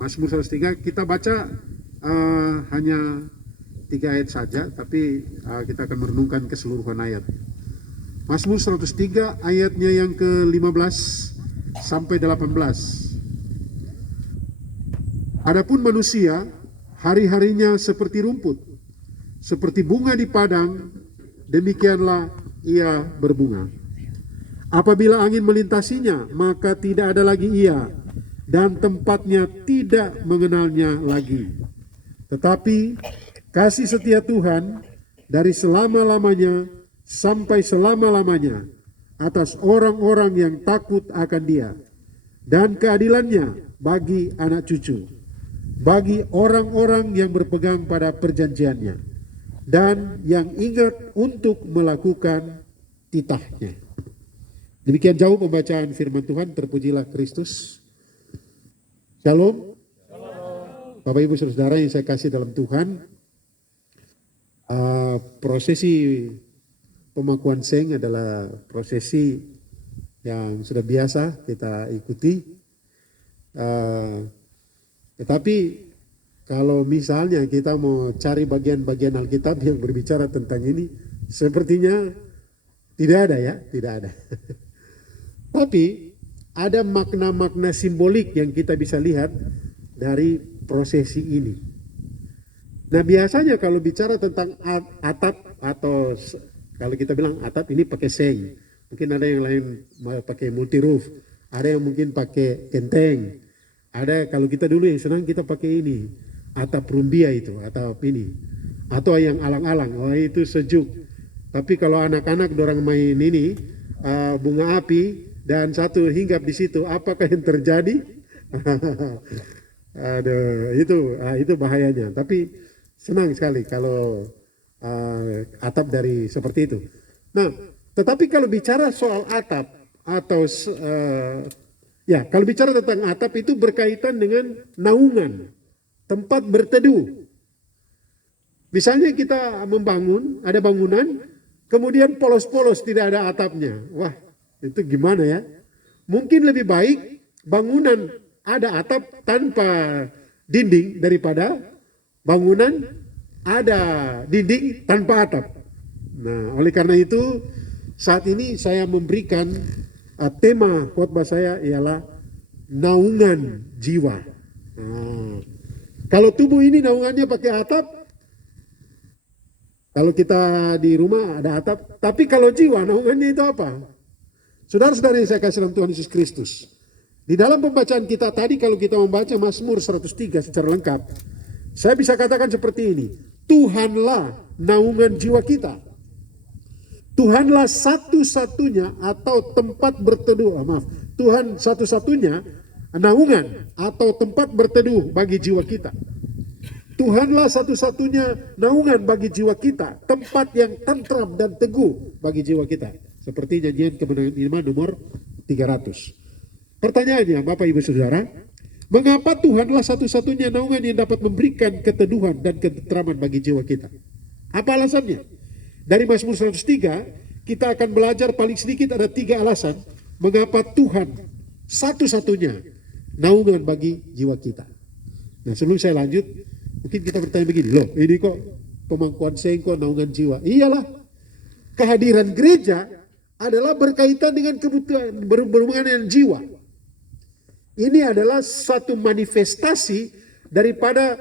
Mazmur 103 kita baca hanya 3 ayat saja, tapi kita akan merenungkan keseluruhan ayat. Mazmur 103 ayatnya yang ke-15 sampai 18. Adapun manusia, hari-harinya seperti rumput, seperti bunga di padang, demikianlah ia berbunga. Apabila angin melintasinya, maka tidak ada lagi ia, dan tempatnya tidak mengenalnya lagi. Tetapi kasih setia Tuhan dari selama-lamanya sampai selama-lamanya atas orang-orang yang takut akan Dia, dan keadilannya bagi anak cucu, bagi orang-orang yang berpegang pada perjanjiannya dan yang ingat untuk melakukan titahnya. Demikian jauh pembacaan firman Tuhan. Terpujilah Kristus. Shalom. Bapak Ibu Saudara yang saya kasih dalam Tuhan, prosesi pemakuan seng adalah prosesi yang sudah biasa kita ikuti. Tetapi kalau misalnya kita mau cari bagian-bagian Alkitab yang berbicara tentang ini, sepertinya tidak ada ya, tidak ada. Tapi ada makna-makna simbolik yang kita bisa lihat dari prosesi ini. Nah, biasanya kalau bicara tentang atap, atau kalau kita bilang atap ini pakai seng, mungkin ada yang lain pakai multi roof, ada yang mungkin pakai genteng, ada kalau kita dulu yang senang kita pakai ini atap rumbia itu, atap ini, atau yang alang-alang, wah itu sejuk. Tapi kalau anak-anak dorang main ini bunga api dan satu hinggap di situ, apakah yang terjadi? Aduh, itu bahayanya. Tapi senang sekali kalau atap dari seperti itu. Nah, tetapi kalau bicara soal atap atau kalau bicara tentang atap itu berkaitan dengan naungan, tempat berteduh. Misalnya kita membangun, ada bangunan, kemudian polos-polos tidak ada atapnya. Wah, itu gimana ya? Mungkin lebih baik bangunan ada atap tanpa dinding daripada bangunan ada dinding tanpa atap. Nah, oleh karena itu saat ini saya memberikan tema khotbah saya ialah naungan jiwa. Nah, kalau tubuh ini naungannya pakai atap, kalau kita di rumah ada atap, tapi kalau jiwa naungannya itu apa? Saudara-saudara yang saya kasih dalam Tuhan Yesus Kristus, di dalam pembacaan kita tadi kalau kita membaca Mazmur 103 secara lengkap, saya bisa katakan seperti ini, Tuhanlah naungan jiwa kita. Tuhanlah satu-satunya atau tempat berteduh, Tuhan satu-satunya naungan atau tempat berteduh bagi jiwa kita. Tuhanlah satu-satunya naungan bagi jiwa kita, tempat yang tentram dan teguh bagi jiwa kita. Seperti nyanyian kemenangan iman nomor 300. Pertanyaannya Bapak Ibu Saudara, mengapa Tuhanlah satu-satunya naungan yang dapat memberikan keteduhan dan ketentraman bagi jiwa kita? Apa alasannya? Dari Mazmur 103 kita akan belajar paling sedikit ada 3 alasan mengapa Tuhan satu-satunya naungan bagi jiwa kita. Nah, sebelum saya lanjut, mungkin kita bertanya begini, loh ini kok pemangkuan seng kok naungan jiwa? Iyalah, kehadiran gereja adalah berkaitan dengan kebutuhan berhubungan dengan jiwa. Ini adalah satu manifestasi daripada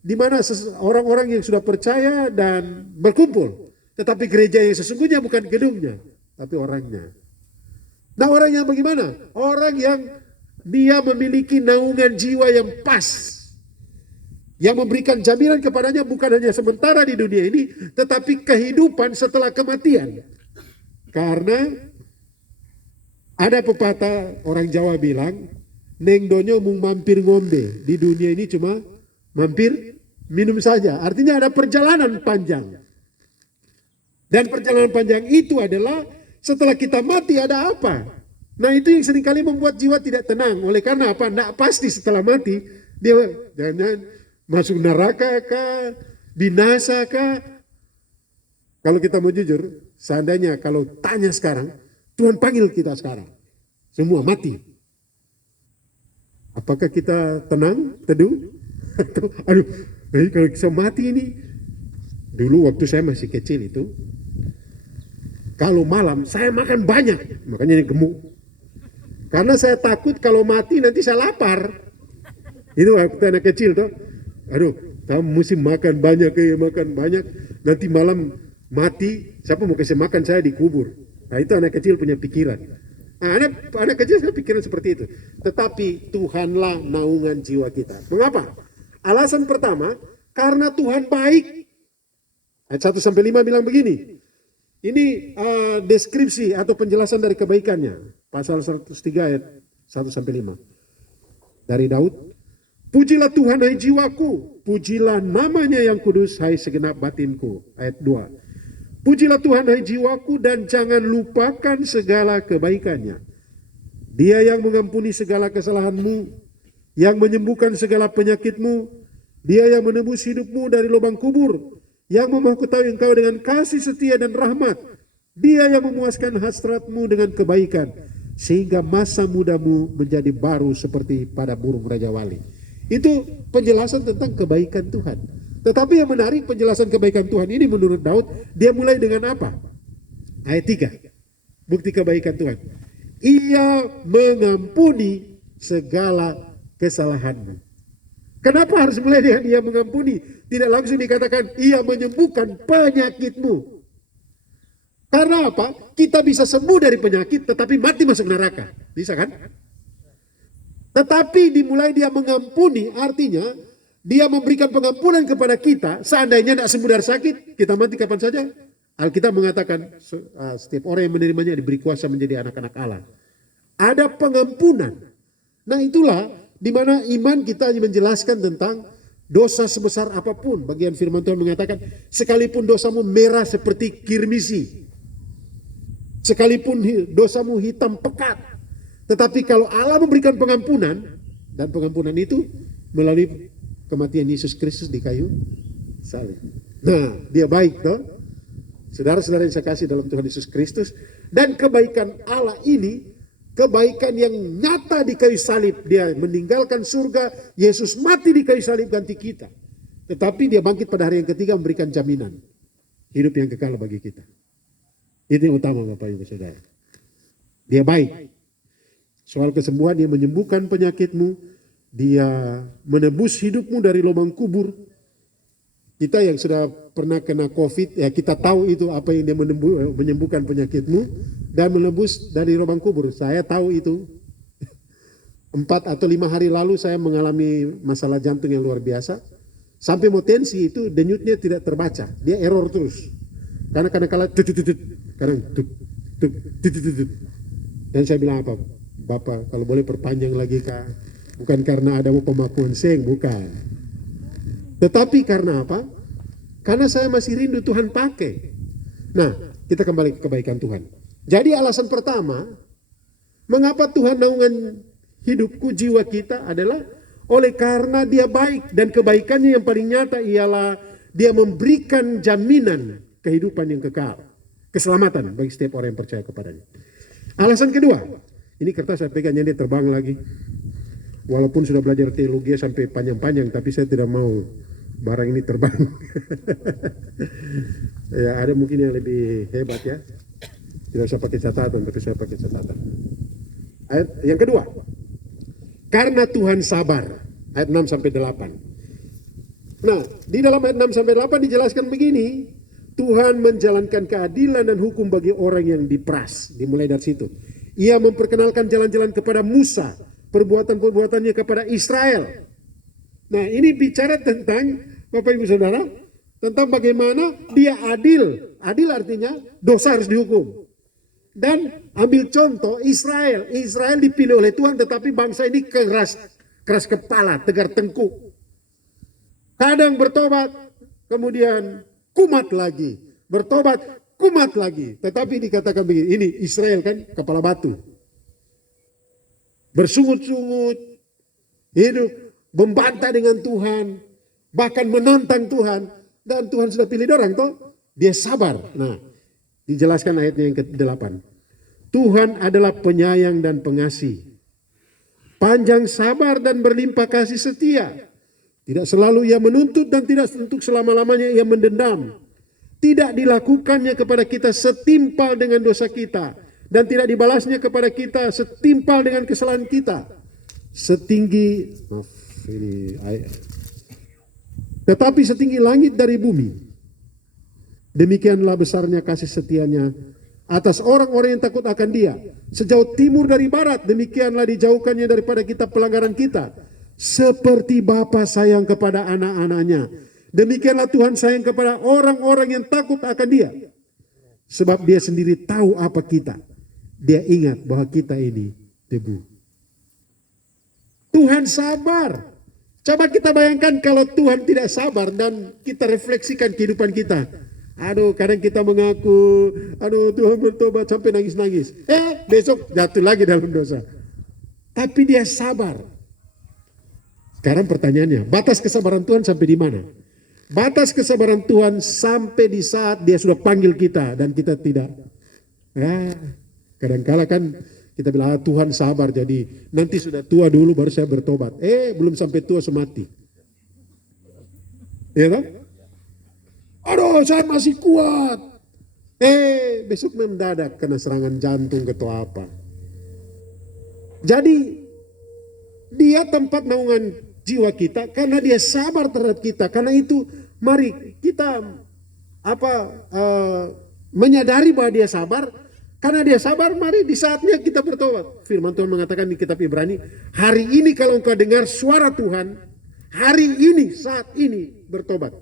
di mana orang-orang yang sudah percaya dan berkumpul. Tetapi gereja yang sesungguhnya bukan gedungnya, tapi orangnya. Nah, orang yang bagaimana? Orang yang dia memiliki naungan jiwa yang pas, yang memberikan jaminan kepadanya bukan hanya sementara di dunia ini, tetapi kehidupan setelah kematian. Karena ada pepatah orang Jawa bilang, neng donyo mung mampir ngombe, di dunia ini cuma mampir minum saja. Artinya ada perjalanan panjang. Dan perjalanan panjang itu adalah setelah kita mati ada apa? Nah, itu yang seringkali membuat jiwa tidak tenang. Oleh karena apa? Tidak pasti setelah mati dia jangan masuk neraka kah, binasa kah? Kalau kita mau jujur, seandainya kalau tanya sekarang, Tuhan panggil kita sekarang, semua mati. Apakah kita tenang, teduh? Atau, aduh, kalau bisa mati ini. Dulu waktu saya masih kecil itu, kalau malam saya makan banyak, makanya ini gemuk. Karena saya takut kalau mati nanti saya lapar. Itu waktu anak kecil tuh. Aduh, kamu mesti makan banyak, nanti malam mati, siapa mau kasih makan saya dikubur. Nah itu anak kecil punya pikiran. Nah, anak kecil saya pikiran seperti itu. Tetapi Tuhanlah naungan jiwa kita. Mengapa? Alasan pertama, karena Tuhan baik. Ayat 1-5 bilang begini. Ini deskripsi atau penjelasan dari kebaikannya. Pasal 103 ayat 1-5. Dari Daud. Pujilah Tuhan hai jiwaku, pujilah namanya yang kudus hai segenap batinku. Ayat 2. Pujilah Tuhan hai jiwaku dan jangan lupakan segala kebaikannya. Dia yang mengampuni segala kesalahanmu, yang menyembuhkan segala penyakitmu, dia yang menebus hidupmu dari lubang kubur, yang memahkutahui engkau dengan kasih setia dan rahmat, dia yang memuaskan hasratmu dengan kebaikan, sehingga masa mudamu menjadi baru seperti pada burung Raja Wali. Itu penjelasan tentang kebaikan Tuhan. Tetapi yang menarik penjelasan kebaikan Tuhan ini menurut Daud, dia mulai dengan apa? Ayat 3, bukti kebaikan Tuhan. Ia mengampuni segala kesalahanmu. Kenapa harus mulai dengan ia mengampuni? Tidak langsung dikatakan ia menyembuhkan penyakitmu. Karena apa? Kita bisa sembuh dari penyakit tetapi mati masuk neraka. Bisa kan? Tetapi dimulai dia mengampuni, artinya dia memberikan pengampunan kepada kita. Seandainya tidak sembuh dari sakit, kita mati kapan saja. Alkitab mengatakan setiap orang yang menerimanya diberi kuasa menjadi anak-anak Allah. Ada pengampunan. Nah itulah di mana iman kita menjelaskan tentang dosa sebesar apapun. Bagian firman Tuhan mengatakan, sekalipun dosamu merah seperti kirmisi, sekalipun dosamu hitam pekat, tetapi kalau Allah memberikan pengampunan, dan pengampunan itu melalui kematian Yesus Kristus di kayu salib. Nah, dia baik toh. Saudara-saudara yang saya kasih dalam Tuhan Yesus Kristus, dan kebaikan Allah ini kebaikan yang nyata di kayu salib. Dia meninggalkan surga, Yesus mati di kayu salib ganti kita. Tetapi dia bangkit pada hari yang ketiga memberikan jaminan hidup yang kekal bagi kita. Itu yang utama Bapak Ibu Saudara. Dia baik. Soal kesembuhan, dia menyembuhkan penyakitmu, dia menebus hidupmu dari lubang kubur. Kita yang sudah pernah kena COVID, ya kita tahu itu apa yang dia menyembuhkan penyakitmu dan menebus dari lubang kubur. Saya tahu itu. 4 atau 5 hari lalu saya mengalami masalah jantung yang luar biasa. Sampai mau tensi itu denyutnya tidak terbaca, dia error terus. Karena kadang-kala kadang dan saya bilang apa? Bapak kalau boleh perpanjang lagi Kak. Bukan karena ada pemakuan seng, bukan. Tetapi karena apa? Karena saya masih rindu Tuhan pakai. Nah, kita kembali ke kebaikan Tuhan. Jadi alasan pertama, mengapa Tuhan naungan hidupku, jiwa kita adalah oleh karena dia baik. Dan kebaikannya yang paling nyata ialah dia memberikan jaminan kehidupan yang kekal. Keselamatan bagi setiap orang yang percaya kepadanya. Alasan kedua, ini kertas saya pegangnya dia terbang lagi. Walaupun sudah belajar teologi sampai panjang-panjang, tapi saya tidak mau barang ini terbang. Ya ada mungkin yang lebih hebat ya. Tidak usah pakai catatan, tapi saya pakai catatan. Ayat yang kedua, karena Tuhan sabar. Ayat 6-8. Nah, di dalam ayat 6-8 dijelaskan begini. Tuhan menjalankan keadilan dan hukum bagi orang yang diperas. Dimulai dari situ. Ia memperkenalkan jalan-jalan kepada Musa, perbuatan-perbuatannya kepada Israel. Nah, ini bicara tentang Bapak Ibu Saudara, tentang bagaimana dia adil. Adil artinya dosa harus dihukum. Dan ambil contoh Israel. Israel dipilih oleh Tuhan, tetapi bangsa ini keras kepala, tegar tengkuk. Kadang bertobat, kemudian kumat lagi. Bertobat, kumat lagi. Tetapi dikatakan begini, ini Israel kan kepala batu. Bersungut-sungut, hidup, membantah dengan Tuhan, bahkan menantang Tuhan. Dan Tuhan sudah pilih orang toh, dia sabar. Nah, Dijelaskan ayatnya yang ke-8. Tuhan adalah penyayang dan pengasih, panjang sabar dan berlimpah kasih setia. Tidak selalu ia menuntut dan tidak untuk selama-lamanya ia mendendam. Tidak dilakukannya kepada kita setimpal dengan dosa kita, dan tidak dibalasnya kepada kita setimpal dengan kesalahan kita. Tetapi setinggi langit dari bumi, demikianlah besarnya kasih setianya atas orang-orang yang takut akan Dia. Sejauh timur dari barat, demikianlah dijauhkannya daripada kita pelanggaran kita. Seperti Bapa sayang kepada anak-anaknya, demikianlah Tuhan sayang kepada orang-orang yang takut akan Dia. Sebab Dia sendiri tahu apa kita. Dia ingat bahwa kita ini debu. Tuhan sabar. Coba kita bayangkan kalau Tuhan tidak sabar dan kita refleksikan kehidupan kita. Aduh, kadang kita mengaku, aduh Tuhan bertobat sampai nangis-nangis. Besok jatuh lagi dalam dosa. Tapi Dia sabar. Sekarang pertanyaannya, batas kesabaran Tuhan sampai di mana? Batas kesabaran Tuhan sampai di saat Dia sudah panggil kita dan kita tidak. Kadang-kala kan kita bilang, Tuhan sabar, jadi nanti sudah tua dulu baru saya bertobat. Belum sampai tua semati. Ya kan? Aduh, saya masih kuat. Besok mendadak kena serangan jantung atau apa. Jadi Dia tempat naungan jiwa kita karena Dia sabar terhadap kita. Karena itu mari kita menyadari bahwa Dia sabar. Karena Dia sabar, mari di saatnya kita bertobat. Firman Tuhan mengatakan di kitab Ibrani, hari ini kalau engkau dengar suara Tuhan, hari ini, saat ini bertobat.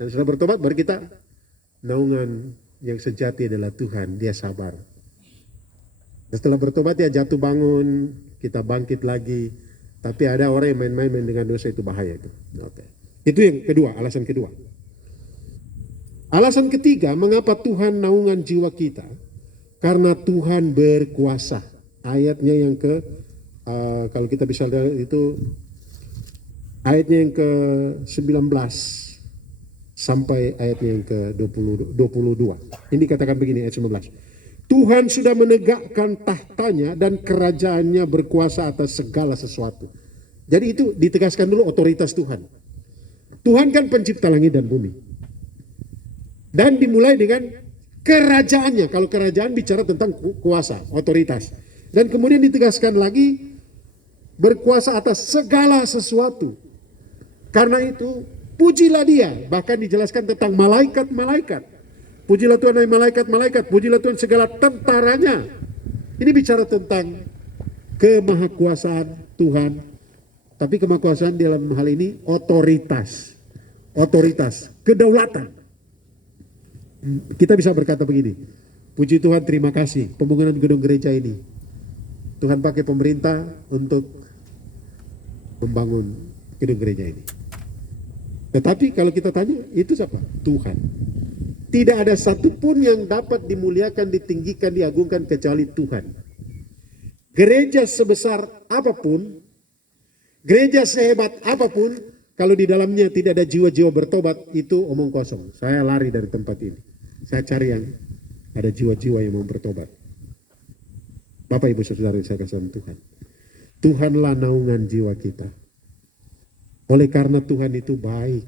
Dan setelah bertobat baru kita, naungan yang sejati adalah Tuhan, Dia sabar. Dan setelah bertobat ya jatuh bangun, kita bangkit lagi. Tapi ada orang yang main-main dengan dosa, itu bahaya itu. Oke. Itu yang kedua, alasan kedua. Alasan ketiga, mengapa Tuhan naungan jiwa kita? Karena Tuhan berkuasa. Ayatnya yang kalau kita bisa lihat itu, ayatnya yang ke-19 sampai ayatnya yang ke-22. Ini dikatakan begini, ayat 19. Tuhan sudah menegakkan tahtanya dan kerajaannya berkuasa atas segala sesuatu. Jadi itu ditegaskan dulu otoritas Tuhan. Tuhan kan pencipta langit dan bumi. Dan dimulai dengan kerajaannya. Kalau kerajaan bicara tentang kuasa, otoritas. Dan kemudian ditegaskan lagi berkuasa atas segala sesuatu. Karena itu pujilah Dia. Bahkan dijelaskan tentang malaikat-malaikat. Pujilah Tuhan hai malaikat-malaikat. Pujilah Tuhan segala tentaranya. Ini bicara tentang kemahakuasaan Tuhan. Tapi kemahakuasaan dalam hal ini otoritas. Otoritas, kedaulatan. Kita bisa berkata begini, puji Tuhan, terima kasih pembangunan gedung gereja ini. Tuhan pakai pemerintah untuk membangun gedung gereja ini. Tetapi kalau kita tanya, itu siapa? Tuhan. Tidak ada satupun yang dapat dimuliakan, ditinggikan, diagungkan kecuali Tuhan. Gereja sebesar apapun, gereja sehebat apapun, kalau di dalamnya tidak ada jiwa-jiwa bertobat, itu omong kosong. Saya lari dari tempat ini. Saya cari yang ada jiwa-jiwa yang mau bertobat. Bapak Ibu Saudara saya kasih Tuhan. Tuhanlah naungan jiwa kita. Oleh karena Tuhan itu baik.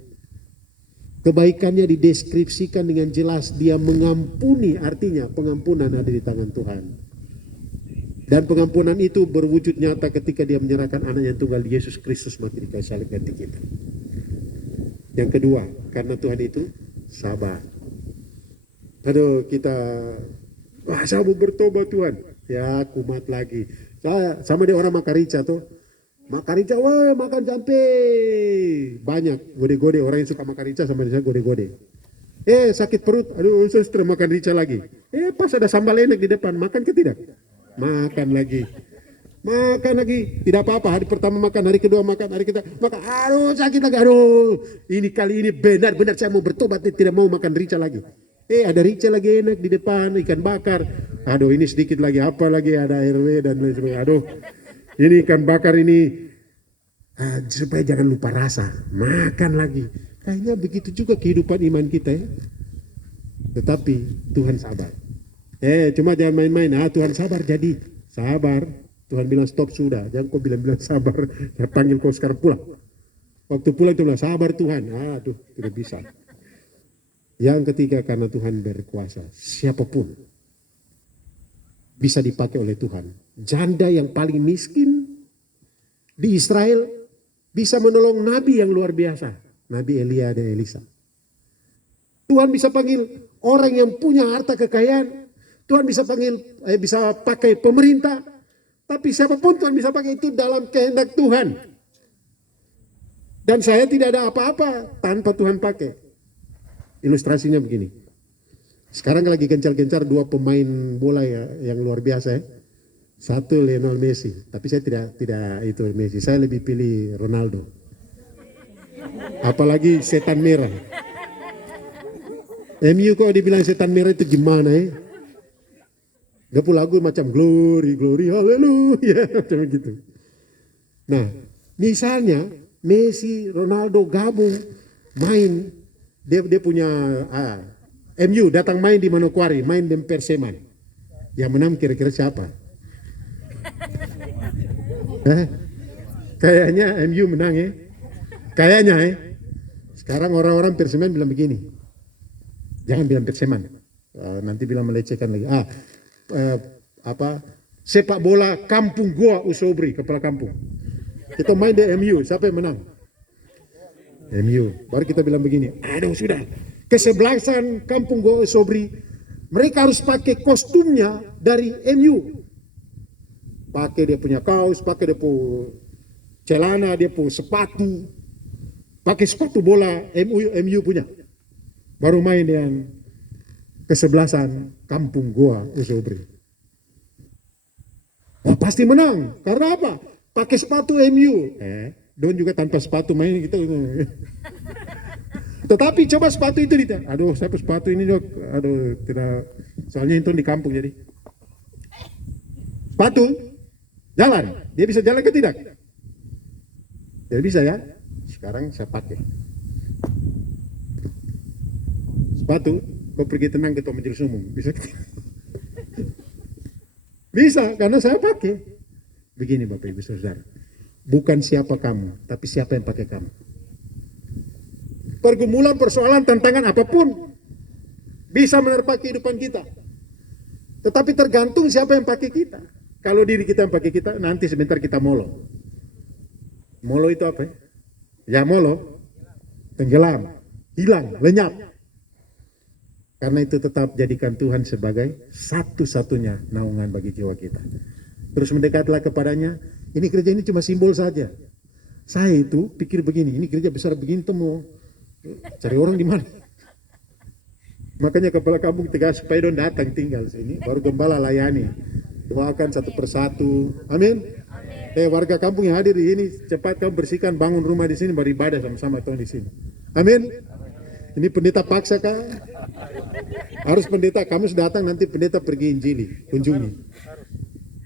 Kebaikannya dideskripsikan dengan jelas. Dia mengampuni, artinya pengampunan ada di tangan Tuhan. Dan pengampunan itu berwujud nyata ketika Dia menyerahkan anaknya yang tunggal Yesus Kristus mati di kayu salib ganti kita. Yang kedua, karena Tuhan itu sabar. Aduh, kita saya mau bertobat Tuhan. Ya, kumat lagi. Saya sama dia orang Makarica tuh. Makarica, wah makan sampai banyak. Gode-gode, orang yang suka Makarica sama dia gode-gode. Sakit perut, aduh saya makan rica lagi. Pas ada sambal enak di depan, makan ke tidak? Makan lagi. Makan lagi, tidak apa-apa. Hari pertama makan, hari kedua makan, hari ketiga makan. Aduh sakit lagi, aduh. Ini kali ini benar-benar saya mau bertobat, tidak mau makan rica lagi. Ada rica lagi enak di depan, ikan bakar. Aduh ini sedikit lagi, apa lagi, ada RW dan lain sebagainya. Aduh, ini ikan bakar ini supaya jangan lupa rasa, makan lagi. Kayaknya begitu juga kehidupan iman kita ya. Tetapi Tuhan sabar. Cuma jangan main-main. Tuhan sabar jadi. Sabar. Tuhan bilang stop sudah. Jangan kau bilang sabar. Ya panggil kau sekarang pulang. Waktu pulang itu bilang sabar Tuhan. Aduh, tidak bisa. Yang ketiga karena Tuhan berkuasa. Siapapun bisa dipakai oleh Tuhan. Janda yang paling miskin di Israel bisa menolong nabi yang luar biasa. Nabi Elia dan Elisa. Tuhan bisa panggil orang yang punya harta kekayaan. Tuhan bisa panggil, bisa pakai pemerintah. Tapi siapapun Tuhan bisa pakai itu dalam kehendak Tuhan. Dan saya tidak ada apa-apa tanpa Tuhan pakai. Ilustrasinya begini. Sekarang lagi gencar-gencar dua pemain bola yang luar biasa. Satu Lionel Messi. Tapi saya tidak itu Messi. Saya lebih pilih Ronaldo. Apalagi setan merah. MU kok dibilang setan merah itu gimana Gak pula lagu macam glory, glory, haleluya, macam gitu. Nah, misalnya Messi, Ronaldo gabung main, dia punya MU datang main di Manokwari, main di Perseman. Yang menang kira-kira siapa? Kayaknya MU menang Kayaknya Sekarang orang-orang Perseman bilang begini. Jangan bilang Perseman, nanti bilang melecehkan lagi. Sepak bola kampung Goa Usobri, kepala kampung. Kita main di MU, siapa yang menang? MU. Baru kita bilang begini, aduh sudah, kesebelasan kampung Goa Usobri, mereka harus pakai kostumnya dari MU. Pakai dia punya kaos, pakai dia punya celana, dia punya sepatu, pakai sepatu bola MU punya. Baru main yang kesebelasan kampung Goa Usobri. Pasti menang. Karena apa? Pakai sepatu MU. Don juga tanpa sepatu main gitu. Tetapi coba sepatu itu aduh, saya sepatu ini dok. Aduh, tidak. Soalnya itu di kampung jadi. Sepatu jalan. Dia bisa jalan ke tidak? Tidak bisa ya. Sekarang saya pakai. Sepatu, kau pergi tenang ke majelis umum, bisa? Bisa, karena saya pakai. Begini Bapak Ibu Saudara, bukan siapa kamu, tapi siapa yang pakai kamu. Pergumulan, persoalan, tantangan apapun bisa menerpa kehidupan kita. Tetapi tergantung siapa yang pakai kita. Kalau diri kita yang pakai kita, nanti sebentar kita molo. Molo itu apa? Ya molo, tenggelam, hilang, lenyap. Karena itu tetap jadikan Tuhan sebagai satu-satunya naungan bagi jiwa kita. Terus mendekatlah kepadanya. Ini gereja ini cuma simbol saja. Saya itu pikir begini, ini gereja besar begini tuh mau cari orang di mana? Makanya kepala kampung tegas supaya don datang tinggal sini, baru gembala layani. Doakan satu persatu. Amin. Warga kampung yang hadir di sini, cepat kamu bersihkan, bangun rumah di sini, beribadah sama-sama Tuhan di sini. Amin. Ini pendeta paksa kah? Harus pendeta, kamu sudah datang nanti pendeta pergi injili, kunjungi.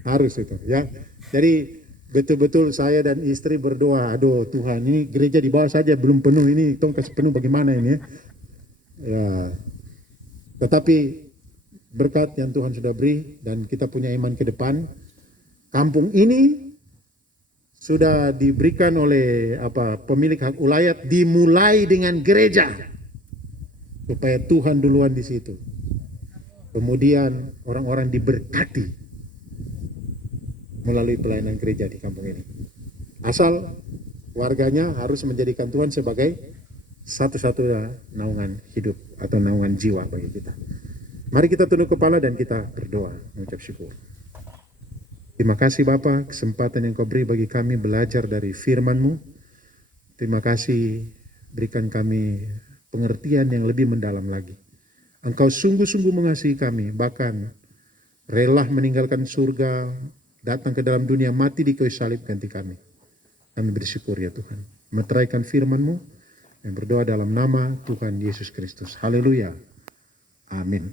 Harus itu ya. Jadi betul-betul saya dan istri berdoa, aduh Tuhan ini gereja di bawah saja belum penuh, ini tolong kasih penuh bagaimana ini ya. Tetapi berkat yang Tuhan sudah beri dan kita punya iman ke depan, kampung ini sudah diberikan oleh pemilik hak ulayat, dimulai dengan gereja. Supaya Tuhan duluan di situ. Kemudian orang-orang diberkati melalui pelayanan gereja di kampung ini. Asal warganya harus menjadikan Tuhan sebagai satu-satunya naungan hidup atau naungan jiwa bagi kita. Mari kita tunduk kepala dan kita berdoa, mengucap syukur. Terima kasih Bapa, kesempatan yang Kau beri bagi kami belajar dari firman-Mu. Terima kasih berikan kami pengertian yang lebih mendalam lagi. Engkau sungguh-sungguh mengasihi kami, bahkan rela meninggalkan surga, datang ke dalam dunia, mati di kayu salib ganti kami. Kami bersyukur ya Tuhan. Meteraikan firman-Mu dan berdoa dalam nama Tuhan Yesus Kristus. Haleluya. Amin.